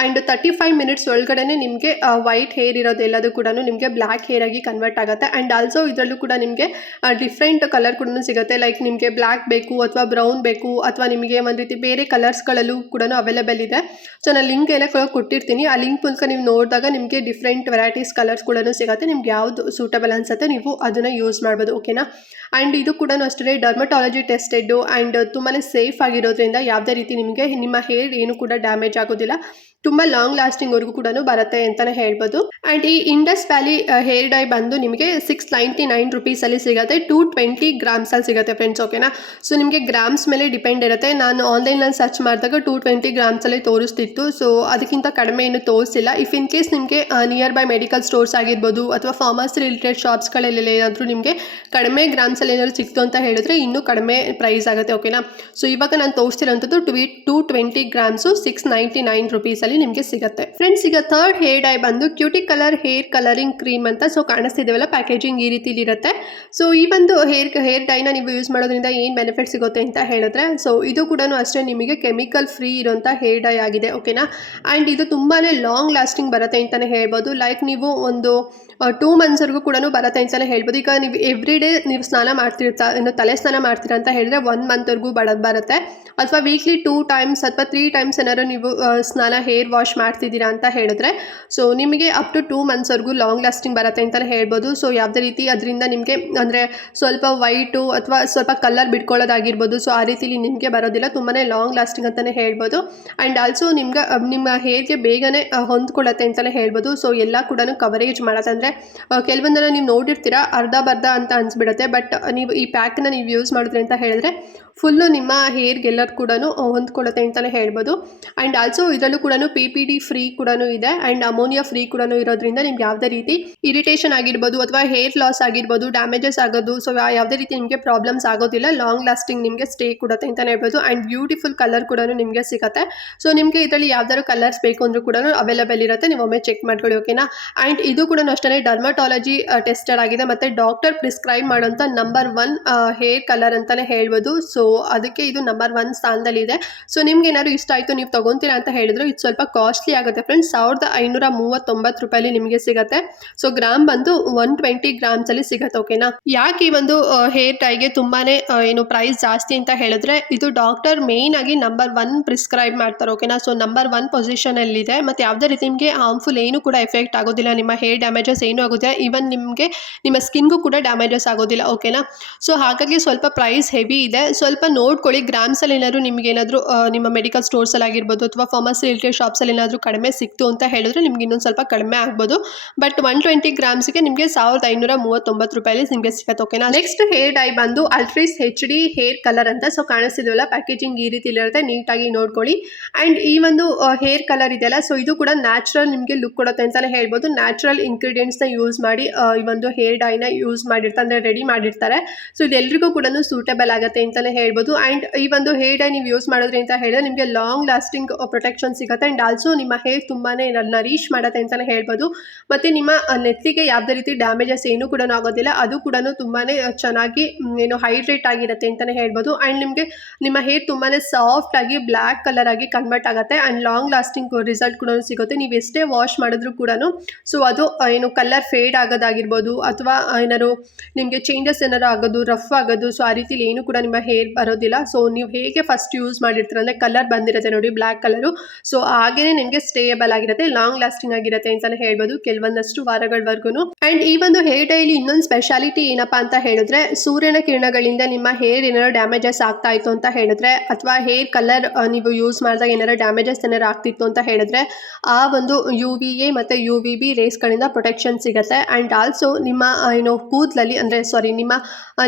ಆ್ಯಂಡ್ 35 ಮಿನಿಟ್ಸ್ ಒಳಗಡೆ ನಿಮಗೆ ವೈಟ್ ಹೇರ್ ಇರೋದೆಲ್ಲದೂ ಕೂಡ ನಿಮಗೆ ಬ್ಲ್ಯಾಕ್ ಹೇರ್ ಆಗಿ ಕನ್ವರ್ಟ್ ಆಗುತ್ತೆ. ಆ್ಯಂಡ್ ಆಲ್ಸೋ ಇದರಲ್ಲೂ ಕೂಡ ನಿಮಗೆ ಡಿಫ್ರೆಂಟ್ ಕಲರ್ ಕೂಡ ಸಿಗುತ್ತೆ. ಲೈಕ್ ನಿಮಗೆ ಬ್ಲ್ಯಾಕ್ ಬೇಕು ಅಥವಾ ಬ್ರೌನ್ ಬೇಕು ಅಥವಾ ನಿಮಗೆ ಒಂದು ರೀತಿ ಬೇರೆ ಕಲರ್ಸ್ಗಳಲ್ಲೂ ಕೂಡ ಅವೈಲೇಬಲ್ ಇದೆ. ಸೊ ನಾನು ಲಿಂಕ್ ಎಲ್ಲ ಕೊಟ್ಟಿರ್ತೀನಿ, ಆ ಲಿಂಕ್ ಮೂಲಕ ನೀವು ನೋಡಿದಾಗ ನಿಮಗೆ ಡಿಫ್ರೆಂಟ್ ವೆರೈಟೀಸ್ ಕಲರ್ಸ್ ಕೂಡ ಸಿಗುತ್ತೆ. ನಿಮ್ಗೆ ಯಾವುದು ಸೂಟಬಲ್ ಅನಿಸುತ್ತೆ ನೀವು ಅದನ್ನು ಯೂಸ್ ಮಾಡ್ಬೋದು ಓಕೆನಾ. ಆ್ಯಂಡ್ ಇದು ಕೂಡ ಅಷ್ಟೇ ಡರ್ಮಟಾಲಜಿ ಟೆಸ್ಟೆಡ್ಡು ಆ್ಯಂಡ್ ತುಂಬಾ ಸೇಫ್ ಆಗಿರೋದ್ರಿಂದ ಯಾವುದೇ ರೀತಿ ನಿಮಗೆ ನಿಮ್ಮ ಹೇರ್ ಏನು ಕೂಡ ಡ್ಯಾಮೇಜ್ ಆಗೋದಿಲ್ಲ, ತುಂಬ ಲಾಂಗ್ ಲಾಸ್ಟಿಂಗ್ವರೆಗೂ ಕೂಡ ಬರುತ್ತೆ ಅಂತಲೇ ಹೇಳ್ಬೋದು. ಆ್ಯಂಡ್ ಈ ಇಂಡಸ್ ವ್ಯಾಲಿ ಹೇರ್ ಡೈ ಬಂದು ನಿಮಗೆ 699 ರುಪೀಸಲ್ಲಿ ಸಿಗುತ್ತೆ, 220 ಗ್ರಾಮ್ಸಲ್ಲಿ ಸಿಗುತ್ತೆ ಫ್ರೆಂಡ್ಸ್ ಓಕೆನಾ. ಸೊ ನಿಮಗೆ ಗ್ರಾಮ್ಸ್ ಮೇಲೆ ಡಿಪೆಂಡ್ ಇರುತ್ತೆ. ನಾನು ಆನ್ಲೈನಲ್ಲಿ ಸರ್ಚ್ ಮಾಡಿದಾಗ 220 ಗ್ರಾಮ್ಸಲ್ಲಿ ತೋರಿಸ್ತಿತ್ತು, ಸೊ ಅದಕ್ಕಿಂತ ಕಡಿಮೆ ಏನು ತೋರಿಸಿಲ್ಲ. ಇಫ್ ಇನ್ ಕೇಸ್ ನಿಮಗೆ ನಿಯರ್ ಬೈ ಮೆಡಿಕಲ್ ಸ್ಟೋರ್ಸ್ ಆಗಿರ್ಬೋದು ಅಥವಾ ಫಾರ್ಮಸಿ ರಿಲೇಟೆಡ್ ಶಾಪ್ಸ್ಗಳಲ್ಲಿ ಏನಾದರೂ ನಿಮಗೆ ಕಡಿಮೆ ಗ್ರಾಮ್ಸಲ್ಲಿ ಏನಾದರೂ ಸಿಕ್ತು ಅಂತ ಹೇಳಿದ್ರೆ ಇನ್ನೂ ಕಡಿಮೆ ಪ್ರೈಸ್ ಆಗುತ್ತೆ ಓಕೆನಾ. ಸೊ ಇವಾಗ ನಾನು ತೋರಿಸ್ತಿರೋಂಥದ್ದು 220 ಗ್ರಾಮ್ಸು 699 ರುಪೀಸಲ್ಲಿ ನಿಮಗೆ ಸಿಗುತ್ತೆ ಫ್ರೆಂಡ್ಸ್. ಈಗ ಥರ್ಡ್ ಹೇರ್ ಡೈ ಬಂದು cutie colour hair colouring cream ಅಂತ, ಸೊ ಕಾಣಿಸ್ತಿದ್ದೇವಲ್ಲ ಪ್ಯಾಕೇಜಿಂಗ್ ಈ ರೀತಿಲಿ ಇರುತ್ತೆ. ಸೊ ಈ ಒಂದು ಹೇರ್ ಡೈನ ನೀವು ಯೂಸ್ ಮಾಡೋದ್ರಿಂದ ಏನು ಬೆನಿಫಿಟ್ ಸಿಗುತ್ತೆ ಅಂತ ಹೇಳಿದ್ರೆ, ಸೊ ಇದು ಕೂಡ ಅಷ್ಟೇ ನಿಮಗೆ ಕೆಮಿಕಲ್ ಫ್ರೀ ಇರೋಂಥ ಹೇರ್ ಡೈ ಆಗಿದೆ ಓಕೆನಾ. ಆ್ಯಂಡ್ ಇದು ತುಂಬಾ ಲಾಂಗ್ ಲಾಸ್ಟಿಂಗ್ ಬರುತ್ತೆ ಅಂತಲೇ ಹೇಳ್ಬೋದು. ಲೈಕ್ ನೀವು ಒಂದು 2 ಮಂತ್ಸ್ವರೆಗೂ ಕೂಡ ಬರುತ್ತೆ ಅಂತಲೇ ಹೇಳ್ಬೋದು. ಈಗ ನೀವು ಎವ್ರಿ ಡೇ ನೀವು ಸ್ನಾನ ಇನ್ನು ತಲೆ ಸ್ನಾನ ಮಾಡ್ತೀರಾ ಅಂತ ಹೇಳಿದ್ರೆ 1 ಮಂತ್ವರೆಗೂ ಬರುತ್ತೆ. ಅಥವಾ ವೀಕ್ಲಿ 2 ಟೈಮ್ಸ್ ಅಥವಾ 3 ಟೈಮ್ಸ್ ಏನಾದ್ರು ನೀವು ಸ್ನಾನ ಹೇರ್ ವಾಶ್ ಮಾಡ್ತಿದ್ದೀರಾ ಅಂತ ಹೇಳಿದ್ರೆ ಸೊ ನಿಮಗೆ ಅಪ್ ಟು 2 ಮಂತ್ಸ್ವರೆಗೂ ಲಾಂಗ್ ಲಾಸ್ಟಿಂಗ್ ಬರುತ್ತೆ ಅಂತಲೇ ಹೇಳ್ಬೋದು. ಸೊ ಯಾವುದೇ ರೀತಿ ಅದರಿಂದ ನಿಮಗೆ ಅಂದರೆ ಸ್ವಲ್ಪ ವೈಟು ಅಥವಾ ಸ್ವಲ್ಪ ಕಲರ್ ಬಿಟ್ಕೊಳ್ಳೋದಾಗಿರ್ಬೋದು, ಸೊ ಆ ರೀತಿಲಿ ನಿಮಗೆ ಬರೋದಿಲ್ಲ, ತುಂಬಾ ಲಾಂಗ್ ಲಾಸ್ಟಿಂಗ್ ಅಂತಲೇ ಹೇಳ್ಬೋದು. ಆ್ಯಂಡ್ ಆಲ್ಸೋ ನಿಮ್ಮ ಹೇರ್ಗೆ ಬೇಗನೆ ಹೊಂದ್ಕೊಳ್ಳುತ್ತೆ ಅಂತಲೇ ಹೇಳ್ಬೋದು. ಸೊ ಎಲ್ಲ ಕೂಡ ಕವರೇಜ್ ಮಾಡುತ್ತೆ. ಅಂದರೆ ಕೆಲವೊಂದನ್ನು ನೀವು ನೋಡಿರ್ತೀರಾ ಅರ್ಧ ಅಂತ ಅನಿಸ್ಬಿಡುತ್ತೆ, ಬಟ್ ನೀವು ಈ ಪ್ಯಾಕ್ನ ನೀವು ಯೂಸ್ ಮಾಡಿದ್ರಿ ಅಂತ ಹೇಳಿದ್ರೆ ಫುಲ್ಲು ನಿಮ್ಮ ಹೇರ್ಗೆಲ್ಲರೂ ಕೂಡ ಹೊಂದ್ಕೊಳ್ಳುತ್ತೆ ಅಂತಲೇ ಹೇಳ್ಬೋದು. ಆ್ಯಂಡ್ ಆಲ್ಸೋ ಇದರಲ್ಲೂ ಕೂಡ PPD ಫ್ರೀ ಕೂಡ ಇದೆ ಆ್ಯಂಡ್ ಅಮೋನಿಯಾ ಫ್ರೀ ಕೂಡ ಇರೋದ್ರಿಂದ ನಿಮ್ಗೆ ಯಾವುದೇ ರೀತಿ ಇರಿಟೇಷನ್ ಆಗಿರ್ಬೋದು ಅಥವಾ ಹೇರ್ ಲಾಸ್ ಆಗಿರ್ಬೋದು, ಡ್ಯಾಮೇಜಸ್ ಆಗೋದು, ಸೊ ಯಾವುದೇ ರೀತಿ ನಿಮಗೆ ಪ್ರಾಬ್ಲಮ್ಸ್ ಆಗೋದಿಲ್ಲ. ಲಾಂಗ್ ಲಾಸ್ಟಿಂಗ್ ನಿಮಗೆ ಸ್ಟೇ ಕೊಡುತ್ತೆ ಅಂತಲೇ ಹೇಳ್ಬೋದು. ಆ್ಯಂಡ್ ಬ್ಯೂಟಿಫುಲ್ ಕಲರ್ ಕೂಡ ನಿಮಗೆ ಸಿಗುತ್ತೆ. ಸೊ ನಿಮಗೆ ಇದರಲ್ಲಿ ಯಾವ್ದಾದ್ರು ಕಲರ್ಸ್ ಬೇಕು ಅಂದರೂ ಕೂಡ ಅವೈಲೇಬಲ್ ಇರುತ್ತೆ, ನೀವು ಒಮ್ಮೆ ಚೆಕ್ ಮಾಡ್ಕೊಳ್ಳಿ, ಓಕೆನಾ. ಆ್ಯಂಡ್ ಇದು ಕೂಡ ಅಷ್ಟೇ ಡರ್ಮಟಾಲಜಿ ಟೆಸ್ಟೆಡ್ ಆಗಿದೆ ಮತ್ತು ಡಾಕ್ಟರ್ ಪ್ರಿಸ್ಕ್ರೈಬ್ ಮಾಡೋಂಥ ನಂಬರ್ 1 ಹೇರ್ ಕಲರ್ ಅಂತಲೇ ಹೇಳ್ಬೋದು. ಸೊ ಅದಕ್ಕೆ ಇದು ನಂಬರ್ 1 ಸ್ಥಾನದಲ್ಲಿದೆ. ಸೊ ನಿಮ್ಗೆ ಏನಾದ್ರು ಇಷ್ಟ ಆಯಿತು, ನೀವು ತೊಗೊತೀರಾ ಅಂತ ಹೇಳಿದ್ರು ಇದು ಸ್ವಲ್ಪ ಕಾಸ್ಟ್ಲಿ ಆಗುತ್ತೆ ಫ್ರೆಂಡ್ಸ್. 1539 ರೂಪಾಯಲ್ಲಿ ನಿಮಗೆ ಸಿಗುತ್ತೆ. ಸೊ ಗ್ರಾಮ್ ಬಂದು 120 ಗ್ರಾಮ್ಸಲ್ಲಿ ಸಿಗುತ್ತೆ, ಓಕೆನಾ. ಯಾಕೆ ಈ ಒಂದು ಹೇರ್ ಡೈಗೆ ತುಂಬಾ ಏನು ಪ್ರೈಸ್ ಜಾಸ್ತಿ ಅಂತ ಹೇಳಿದ್ರೆ, ಇದು ಡಾಕ್ಟರ್ ಮೇಯ್ನ್ ಆಗಿ ನಂಬರ್ 1 ಪ್ರಿಸ್ಕ್ರೈಬ್ ಮಾಡ್ತಾರೆ, ಓಕೆನಾ. ಸೊ ನಂಬರ್ 1 ಪೊಸಿಷನಲ್ಲಿದೆ ಮತ್ತು ಯಾವುದೇ ರೀತಿ ನಿಮಗೆ ಹಾರ್ಮ್ಫುಲ್ ಏನು ಕೂಡ ಎಫೆಕ್ಟ್ ಆಗೋದಿಲ್ಲ, ನಿಮ್ಮ ಹೇರ್ ಡ್ಯಾಮೇಜಸ್ ಏನೂ ಆಗೋದಿಲ್ಲ, ಈವನ್ ನಿಮಗೆ ನಿಮ್ಮ ಸ್ಕಿನ್ಗೂ ಕೂಡ ಡ್ಯಾಮೇಜಸ್ ಆಗೋದಿಲ್ಲ, ಓಕೆನಾ. ಸೊ ಹಾಗಾಗಿ ಸ್ವಲ್ಪ ಪ್ರೈಸ್ ಹೆವಿ ಇದೆ, ಸ್ವಲ್ಪ ನೋಡ್ಕೊಳ್ಳಿ. ಗ್ರಾಮ್ಸಲ್ಲಿ ಏನಾದರೂ ನಿಮಗೇನಾದರೂ ನಿಮ್ಮ ಮೆಡಿಕಲ್ ಸ್ಟೋರ್ಸಲ್ಲಿ ಆಗಿರ್ಬೋದು ಅಥವಾ ಫಾರ್ಮಸಿ ರಿಲೇಟೆಡ್ ಶಾಪ್ಸಲ್ಲಿ ಏನಾದರೂ ಕಡಿಮೆ ಸಿಕ್ತು ಅಂತ ಹೇಳಿದ್ರೆ ನಿಮ್ಗೆ ಇನ್ನೊಂದು ಸ್ವಲ್ಪ ಕಡಿಮೆ ಆಗ್ಬೋದು. ಬಟ್ 120 ಗ್ರಾಮ್ಸ್ಗೆ ನಿಮಗೆ 1539 ರೂಪಾಯಲ್ಲಿ ನಿಮಗೆ ಸಿಗುತ್ತೆ, ಓಕೆನಾ. ನೆಕ್ಸ್ಟ್ ಹೇರ್ ಡೈ ಬಂದು ಅಲ್ಟ್ರೀಸ್ HD ಹೇರ್ ಕಲರ್ ಅಂತ. ಸೊ ಕಾಣಿಸ್ತಿದ್ವಲ್ಲ, ಪ್ಯಾಕೇಜಿಂಗ್ ಈ ರೀತಿ ಇರುತ್ತೆ, ನೀಟಾಗಿ ನೋಡ್ಕೊಳ್ಳಿ. ಆ್ಯಂಡ್ ಈ ಒಂದು ಹೇರ್ ಕಲರ್ ಇದೆಯಲ್ಲ, ಸೊ ಇದು ಕೂಡ ನ್ಯಾಚುರಲ್ ನಿಮಗೆ ಲುಕ್ ಕೊಡುತ್ತೆ ಅಂತಲೇ ಹೇಳ್ಬೋದು. ನ್ಯಾಚುರಲ್ ಇಂಗ್ರೀಡಿಯೆಂಟ್ಸ್ನ ಯೂಸ್ ಮಾಡಿ ಈ ಒಂದು ಹೇರ್ ಡೈನ ಯೂಸ್ ಮಾಡಿರ್ತಾರೆ, ಅಂದರೆ ರೆಡಿ ಮಾಡಿರ್ತಾರೆ. ಸೊ ಇದು ಎಲ್ರಿಗೂ ಕೂಡ ಸೂಟೇಬಲ್ ಆಗುತ್ತೆ ಅಂತಲೇ ಹೇಳ್ಬೋದು. ಆ್ಯಂಡ್ ಈ ಒಂದು ಹೇರ್ ಡೈ ನೀವು ಯೂಸ್ ಮಾಡೋದ್ರಿ ಅಂತ ಹೇಳಿದ್ರೆ ನಿಮಗೆ ಲಾಂಗ್ ಲಾಸ್ಟಿಂಗ್ ಪ್ರೊಟೆಕ್ಷನ್ ಸಿಗುತ್ತೆ. ಆ್ಯಂಡ್ ಆಲ್ಸೋ ನಿಮ್ಮ ಹೇರ್ ತುಂಬಾ ನರೀಶ್ ಮಾಡುತ್ತೆ ಅಂತಲೇ ಹೇಳ್ಬೋದು. ಮತ್ತು ನಿಮ್ಮ ನೆತ್ತಿಗೆ ಯಾವುದೇ ರೀತಿ ಡ್ಯಾಮೇಜಸ್ ಏನೂ ಕೂಡ ಆಗೋದಿಲ್ಲ, ಅದು ಕೂಡ ತುಂಬಾ ಚೆನ್ನಾಗಿ ಏನು ಹೈಡ್ರೇಟ್ ಆಗಿರುತ್ತೆ ಅಂತಲೇ ಹೇಳ್ಬೋದು. ಆ್ಯಂಡ್ ನಿಮಗೆ ನಿಮ್ಮ ಹೇರ್ ತುಂಬಾ ಸಾಫ್ಟ್ ಆಗಿ ಬ್ಲ್ಯಾಕ್ ಕಲರ್ ಆಗಿ ಕನ್ವರ್ಟ್ ಆಗುತ್ತೆ. ಆ್ಯಂಡ್ ಲಾಂಗ್ ಲಾಸ್ಟಿಂಗ್ ರಿಸಲ್ಟ್ ಕೂಡ ಸಿಗುತ್ತೆ. ನೀವು ಎಷ್ಟೇ ವಾಶ್ ಮಾಡಿದ್ರು ಕೂಡ ಸೊ ಅದು ಏನು ಕಲರ್ ಫೇಡ್ ಆಗೋದಾಗಿರ್ಬೋದು ಅಥವಾ ಏನಾದ್ರು ನಿಮಗೆ ಚೇಂಜಸ್ ಏನಾರು ಆಗೋದು, ರಫ್ ಆಗೋದು, ಸೊ ಆ ರೀತಿಲಿ ಏನು ಕೂಡ ನಿಮ್ಮ ಹೇರ್ ಬರೋದಿಲ್ಲ. ಸೊ ನೀವು ಹೇಗೆ ಫಸ್ಟ್ ಯೂಸ್ ಮಾಡಿರ್ತೀರ ಅಂದರೆ ಕಲರ್ ಬಂದಿರುತ್ತೆ ನೋಡಿ, ಬ್ಲ್ಯಾಕ್ ಕಲರು, ಸೊ ಹಾಗೇನೆ ನಿಮಗೆ ಸ್ಟೇಯಬಲ್ ಆಗಿರುತ್ತೆ, ಲಾಂಗ್ ಲಾಸ್ಟಿಂಗ್ ಆಗಿರುತ್ತೆ ಅಂತಲೇ ಹೇಳ್ಬೋದು, ಕೆಲವೊಂದಷ್ಟು ವಾರಗಳವರೆಗೂ. ಆ್ಯಂಡ್ ಈ ಒಂದು ಹೇರ್ ಡೈಲಿ ಇನ್ನೊಂದು ಸ್ಪೆಷಾಲಿಟಿ ಏನಪ್ಪಾ ಅಂತ ಹೇಳಿದ್ರೆ, ಸೂರ್ಯನ ಕಿರಣಗಳಿಂದ ನಿಮ್ಮ ಹೇರ್ ಏನಾರು ಡ್ಯಾಮೇಜಸ್ ಆಗ್ತಾ ಇತ್ತು ಅಂತ ಹೇಳಿದ್ರೆ ಅಥವಾ ಹೇರ್ ಕಲರ್ ನೀವು ಯೂಸ್ ಮಾಡಿದಾಗ ಏನಾರು ಡ್ಯಾಮೇಜಸ್ ಏನಾರು ಆಗ್ತಿತ್ತು ಅಂತ ಹೇಳಿದ್ರೆ ಆ ಒಂದು UVA ಮತ್ತು UVB ರೇಸ್ಗಳಿಂದ ಪ್ರೊಟೆಕ್ಷನ್ ಸಿಗುತ್ತೆ. ಆ್ಯಂಡ್ ಆಲ್ಸೋ ನಿಮ್ಮ ಏನು ಕೂದಲಲ್ಲಿ ಅಂದರೆ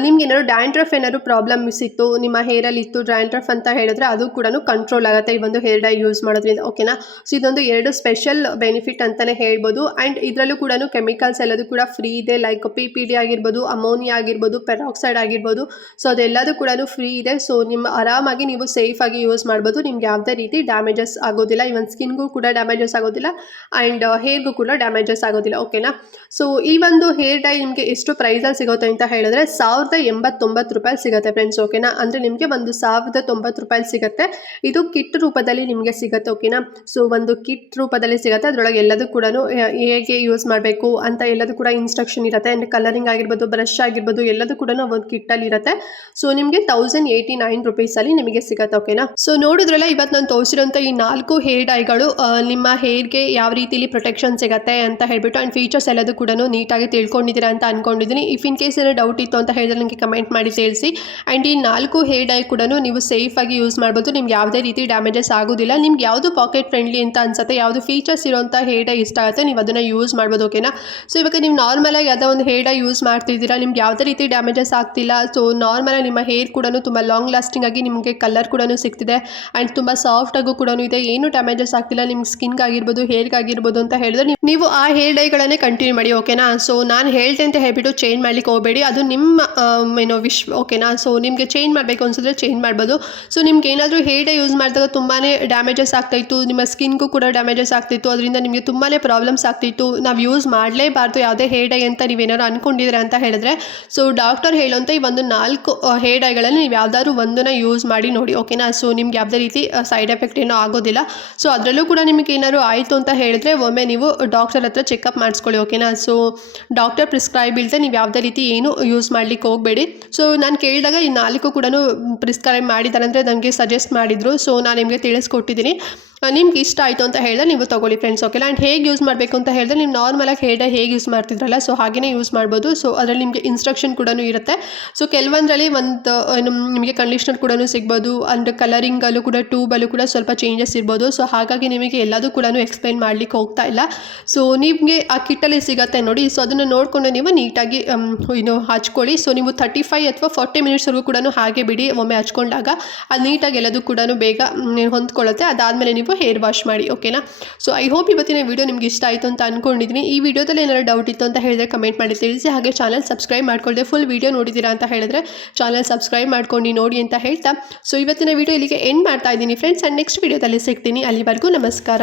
ನಿಮ್ಗೆ ಏನಾದ್ರು ಡ್ಯಾಂಡ್ರಫ್ ಏನಾದ್ರು ಪ್ರಾಬ್ಲಮ್ಸ್ ಇತ್ತು, ನಿಮ್ಮ ಹೇರಲ್ಲಿ ಇತ್ತು ಡ್ಯಾಂಡ್ರಫ್ ಅಂತ ಹೇಳಿದ್ರೆ ಅದು ಕೂಡ ಕಂಟ್ರೋಲ್ ಆಗುತ್ತೆ ಈ ಒಂದು ಹೇರ್ ಡೈ ಯೂಸ್ ಮಾಡೋದ್ರಿಂದ, ಓಕೆನಾ. ಸೊ ಇದೊಂದು 2 ಸ್ಪೆಷಲ್ ಬೆನಿಫಿಟ್ ಅಂತಲೇ ಹೇಳ್ಬೋದು. ಆ್ಯಂಡ್ ಇದರಲ್ಲೂ ಕೂಡ ಕೆಮಿಕಲ್ಸ್ ಎಲ್ಲದೂ ಕೂಡ ಫ್ರೀ ಇದೆ, ಲೈಕ್ PPD ಆಗಿರ್ಬೋದು, ಅಮೋನಿಯಾ ಆಗಿರ್ಬೋದು, ಪೆರಾಕ್ಸೈಡ್ ಆಗಿರ್ಬೋದು, ಸೊ ಅದೆಲ್ಲದೂ ಕೂಡ ಫ್ರೀ ಇದೆ. ಸೊ ನಿಮ್ಮ ಆರಾಮಾಗಿ ನೀವು ಸೇಫಾಗಿ ಯೂಸ್ ಮಾಡ್ಬೋದು, ನಿಮ್ಗೆ ಯಾವುದೇ ರೀತಿ ಡ್ಯಾಮೇಜಸ್ ಆಗೋದಿಲ್ಲ, ಇವನ್ ಸ್ಕಿನ್ಗೂ ಕೂಡ ಡ್ಯಾಮೇಜಸ್ ಆಗೋದಿಲ್ಲ ಆ್ಯಂಡ್ ಹೇರ್ಗೂ ಕೂಡ ಡ್ಯಾಮೇಜಸ್ ಆಗೋದಿಲ್ಲ, ಓಕೆನಾ. ಸೊ ಈ ಒಂದು ಹೇರ್ ಡೈ ನಿಮಗೆ ಎಷ್ಟು ಪ್ರೈಸಲ್ಲಿ ಸಿಗುತ್ತೆ ಅಂತ ಹೇಳಿದ್ರೆ 1089 ರೂಪಾಯಿ ಸಿಗುತ್ತೆ ಫ್ರೆಂಡ್ಸ್, ಓಕೆನಾ. ಅಂದರೆ ನಿಮಗೆ ಒಂದು 1090 ರೂಪಾಯಿ ಸಿಗುತ್ತೆ. ಇದು ಕಿಟ್ ರೂಪದಲ್ಲಿ ನಿಮಗೆ ಸಿಗುತ್ತೆ, ಓಕೆನಾ. ಸೊ ಒಂದು ಕಿಟ್ ರೂಪದಲ್ಲಿ ಸಿಗುತ್ತೆ, ಅದರೊಳಗೆ ಎಲ್ಲದೂ ಕೂಡ ಹೇಗೆ ಯೂಸ್ ಮಾಡಬೇಕು ಅಂತ ಎಲ್ಲದೂ ಕೂಡ ಇನ್ಸ್ಟ್ರಕ್ಷನ್ ಇರುತ್ತೆ. ಆ್ಯಂಡ್ ಕಲರಿಂಗ್ ಆಗಿರ್ಬೋದು, ಬ್ರಷ್ ಆಗಿರ್ಬೋದು, ಎಲ್ಲದೂ ಕೂಡ ಒಂದು ಕಿಟ್ಟಲ್ಲಿ ಇರುತ್ತೆ. ಸೊ ನಿಮಗೆ 1089 ರೂಪೀಸಲ್ಲಿ ನಿಮಗೆ ಸಿಗುತ್ತೆ, ಓಕೆನಾ. ಸೊ ನೋಡಿದ್ರಲ್ಲ, ಇವತ್ತು ನಾನು ತೋರಿಸಿರೋಂಥ ಈ 4 ಹೇರ್ ಡೈಗಳು ನಿಮ್ಮ ಹೇರ್ಗೆ ಯಾವ ರೀತಿಲಿ ಪ್ರೊಟೆಕ್ಷನ್ ಸಿಗುತ್ತೆ ಅಂತ ಹೇಳ್ಬಿಟ್ಟು ಆ್ಯಂಡ್ ಫೀಚರ್ಸ್ ಎಲ್ಲದೂ ಕೂಡ ನೀಟಾಗಿ ತಿಳ್ಕೊಂಡಿದ್ದೀರಾ ಅಂತ ಅಂದ್ಕೊಂಡಿದ್ದೀನಿ. ಇಫ್ ಇನ್ ಕೇಸ್ ಏನೋ ಡೌಟ್ ಇತ್ತು ಅಂತ ಹೇಳಿದ್ರೆ ನನಗೆ ಕಮೆಂಟ್ ಮಾಡಿ ತಿಳಿಸಿ. ಆ್ಯಂಡ್ ಈ 4 ಹೇರ್ ಡೈ ಕೂಡ ನೀವು ಸೇಫಾಗಿ ಯೂಸ್ ಮಾಡ್ಬೋದು, ನಿಮ್ಗೆ ಯಾವುದೇ ರೀತಿ ಡ್ಯಾಮೇಜಸ್ ಆಗೋದಿಲ್ಲ. ನಿಮ್ಗೆ ಯಾವುದು ಪಾಕೆಟ್ ಫ್ರೆಂಡ್ಲಿ ಅಂತ ಅನ್ಸುತ್ತೆ, ಯಾವುದು ಫೀಚರ್ಸ್ ಇರೋಂಥ ಹೇರ್ ಡೈ ಇಷ್ಟ ಆಗುತ್ತೆ, ನೀವು ಅದನ್ನು ಯೂಸ್ ಮಾಡ್ಬೋದು, ಓಕೆನಾ. ಸೊ ಇವಾಗ ನೀವು ನಾರ್ಮಲಾಗಿ ಯಾವುದೋ ಒಂದು ಹೇರ್ ಡೈ ಯೂಸ್ ಮಾಡ್ತಿದ್ದೀರಾ, ನಿಮ್ಗೆ ಯಾವುದೇ ರೀತಿ ಡ್ಯಾಮೇಜಸ್ ಆಗ್ತಿಲ್ಲ, ಸೊ ನಾರ್ಮಲಾಗಿ ನಿಮ್ಮ ಹೇರ್ ಕೂಡ ತುಂಬ ಲಾಂಗ್ ಲಾಸ್ಟಿಂಗ್ ಆಗಿ ನಿಮಗೆ ಕಲರ್ ಕೂಡ ಸಿಗ್ತಿದೆ ಆ್ಯಂಡ್ ತುಂಬ ಸಾಫ್ಟಾಗೂ ಕೂಡ ಇದೆ, ಏನು ಡ್ಯಾಮೇಜಸ್ ಆಗ್ತಿಲ್ಲ ನಿಮ್ಮ ಸ್ಕಿನ್ಗಾಗಿರ್ಬೋದು, ಹೇರ್ಗಾಗಿರ್ಬೋದು ಅಂತ ಹೇಳಿದ್ರೆ ನೀವು ಆ ಹೇರ್ ಡೈಗಳನ್ನೇ ಕಂಟಿನ್ಯೂ ಮಾಡಿ, ಓಕೆನಾ. ಸೊ ನಾನು ಹೇಳ್ತೆ ಅಂತ ಹೇಳ್ಬಿಟ್ಟು ಚೇಂಜ್ ಮಾಡ್ಲಿಕ್ಕೆ ಹೋಗಬೇಡಿ, ಅದು ನಿಮ್ಮ ಏನೋ ಓಕೆನಾ. ಸೊ ನಿಮಗೆ ಚೇಂಜ್ ಮಾಡಬೇಕು ಅನ್ಸಿದ್ರೆ ಚೇಂಜ್ ಮಾಡ್ಬೋದು. ಸೊ ನಿಮ್ಗೆ ಏನಾದರೂ ಹೇರ್ ಡೈ ಯೂಸ್ ಮಾಡಿದಾಗ ತುಂಬಾ ಡ್ಯಾಮೇಜಸ್ ಆಗ್ತಾಯಿತ್ತು, ನಿಮ್ಮ ಸ್ಕಿನ್ಗೂ ಕೂಡ ಡ್ಯಾಮೇಜಸ್ ಆಗ್ತಿತ್ತು, ಅದರಿಂದ ನಿಮಗೆ ತುಂಬಾ ಪ್ರಾಬ್ಲಮ್ಸ್ ಆಗ್ತಿತ್ತು, ನಾವು ಯೂಸ್ ಮಾಡಲೇಬಾರ್ದು ಯಾವುದೇ ಹೇರ್ ಡೈ ಅಂತ ನೀವೇನಾದ್ರು ಅಂದ್ಕೊಂಡಿದ್ರೆ ಅಂತ ಹೇಳಿದ್ರೆ, ಸೊ ಡಾಕ್ಟರ್ ಹೇಳೋಂಥ ಈ ಒಂದು 4 ಹೇರ್ ಡೈಗಳಲ್ಲಿ ನೀವು ಯಾವ್ದಾದ್ರು ಒಂದನ್ನು ಯೂಸ್ ಮಾಡಿ ನೋಡಿ, ಓಕೆನಾ. ಸೊ ನಿಮ್ಗೆ ಯಾವುದೇ ರೀತಿ ಸೈಡ್ ಎಫೆಕ್ಟ್ ಏನೋ ಆಗೋದಿಲ್ಲ. ಸೊ ಅದರಲ್ಲೂ ಕೂಡ ನಿಮಗೆ ಏನಾದ್ರು ಆಯಿತು ಅಂತ ಹೇಳಿದ್ರೆ ಒಮ್ಮೆ ನೀವು ಡಾಕ್ಟರ್ ಹತ್ರ ಚೆಕಪ್ ಮಾಡಿಸ್ಕೊಳ್ಳಿ, ಓಕೆನಾ. ಸೊ ಡಾಕ್ಟರ್ ಪ್ರಿಸ್ಕ್ರೈಬ್ ಇಲ್ಲದೆ ನೀವು ಯಾವುದೇ ರೀತಿ ಏನು ಯೂಸ್ ಮಾಡಲಿಕ್ಕೆ ಹೋಗಬೇಡಿ. ಸೊ ನಾನು ಕೇಳಿದಾಗ ಈ 4 ಕೂಡ ಪ್ರಿಸ್ಕ್ರೈಬ್ ಮಾಡಿದ್ದಾರೆ ಅಂದರೆ ನನಗೆ ಸಜೆಸ್ಟ್ ಮಾಡಿದರು, ಸೊ ನಾನು ನಿಮಗೆ ತಿಳಿಸ್ಕೊಟ್ಟಿದ್ದೀನಿ. ನಿಮ್ಗೆ ಇಷ್ಟ ಆಯಿತು ಅಂತ ಹೇಳಿದ್ರೆ ನೀವು ತೊಗೊಳ್ಳಿ ಫ್ರೆಂಡ್ಸ್, ಓಕೆನಾ. ಆ್ಯಂಡ್ ಹೇಗೆ ಯೂಸ್ ಮಾಡಬೇಕು ಅಂತ ಹೇಳಿದ್ರೆ ನೀವು ನಾರ್ಮಲಾಗಿ ಹೇರ್ ಡೈ ಹೇಗೆ ಯೂಸ್ ಮಾಡ್ತಿದ್ರಲ್ಲ ಸೊ ಹಾಗೆಯೇ ಯೂಸ್ ಮಾಡ್ಬೋದು. ಸೊ ಅದರಲ್ಲಿ ನಿಮಗೆ ಇನ್ಸ್ಟ್ರಕ್ಷನ್ ಕೂಡ ಇರುತ್ತೆ. ಸೊ ಕೆಲವೊಂದರಲ್ಲಿ ನಿಮಗೆ ಕಂಡೀಷ್ನರ್ ಕೂಡ ಸಿಗ್ಬೋದು, ಅಂಡ್ ಕಲರಿಂಗಲ್ಲೂ ಕೂಡ ಟ್ಯೂಬಲ್ಲೂ ಕೂಡ ಸ್ವಲ್ಪ ಚೇಂಜಸ್ ಇರ್ಬೋದು. ಸೊ ಹಾಗಾಗಿ ನಿಮಗೆ ಎಲ್ಲದೂ ಕೂಡ ಎಕ್ಸ್ಪ್ಲೈನ್ ಮಾಡಲಿಕ್ಕೆ ಹೋಗ್ತಾ ಇಲ್ಲ. ಸೊ ನಿಮಗೆ ಆ ಕಿಟ್ಟಲ್ಲಿ ಸಿಗುತ್ತೆ ನೋಡಿ, ಸೊ ಅದನ್ನು ನೋಡಿಕೊಂಡು ನೀವು ನೀಟಾಗಿ ಹಚ್ಕೊಳ್ಳಿ. ಸೊ ನೀವು 35 ಅಥವಾ 40 ಮಿನಿಟ್ಸ್ವರೆಗೂ ಕೂಡ ಹಾಗೆ ಬಿಡಿ, ಒಮ್ಮೆ ಹಚ್ಕೊಂಡಾಗ ಅದು ನೀಟಾಗಿ ಎಲ್ಲದೂ ಕೂಡ ಬೇಗ ಹೊಂದ್ಕೊಳ್ಳುತ್ತೆ. ಅದಾದಮೇಲೆ ನೀವು ಮಾಡಿಬಿಟ್ಟು ಹೇರ್ ವಾಶ್ ಮಾಡಿ, ಓಕೆನಾ. ಸೊ ಐ ಹೋಪ್ ಇವತ್ತಿನ ವಿಡಿಯೋ ನಿಮ್ಗೆ ಇಷ್ಟ ಆಯಿತು ಅಂತ ಅಂದ್ಕೊಂಡಿದ್ದೀನಿ. ಈ ವಿಡಿಯೋದಲ್ಲಿ ಏನಾದರೂ ಡೌಟ್ ಇತ್ತು ಅಂತ ಹೇಳಿದ್ರೆ ಕಮೆಂಟ್ ಮಾಡಿ ತಿಳಿಸಿ. ಹಾಗೆ ಚಾನಲ್ ಸಬ್ಸ್ಕ್ರೈಬ್ ಮಾಡ್ಕೊಳ್ಳದೆ ಫುಲ್ ವಿಡಿಯೋ ನೋಡಿದ್ದೀರಾ ಅಂತ ಹೇಳಿದ್ರೆ ಚಾನಲ್ ಸಬ್ಸ್ಕ್ರೈಬ್ ಮಾಡ್ಕೊಂಡು ನೋಡಿ ಅಂತ ಹೇಳ್ತಾ, ಸೊ ಇವತ್ತಿನ ವಿಡಿಯೋ ಇಲ್ಲಿಗೆ ಎಂಡ್ ಮಾಡ್ತಾ ಇದ್ದೀನಿ ಫ್ರೆಂಡ್ಸ್. ಆ್ಯಂಡ್ ನೆಕ್ಸ್ಟ್ ವಿಡಿಯೋದಲ್ಲಿ ಸಿಗ್ತೀನಿ. ಅಲ್ಲಿವರೆಗೂ ನಮಸ್ಕಾರ.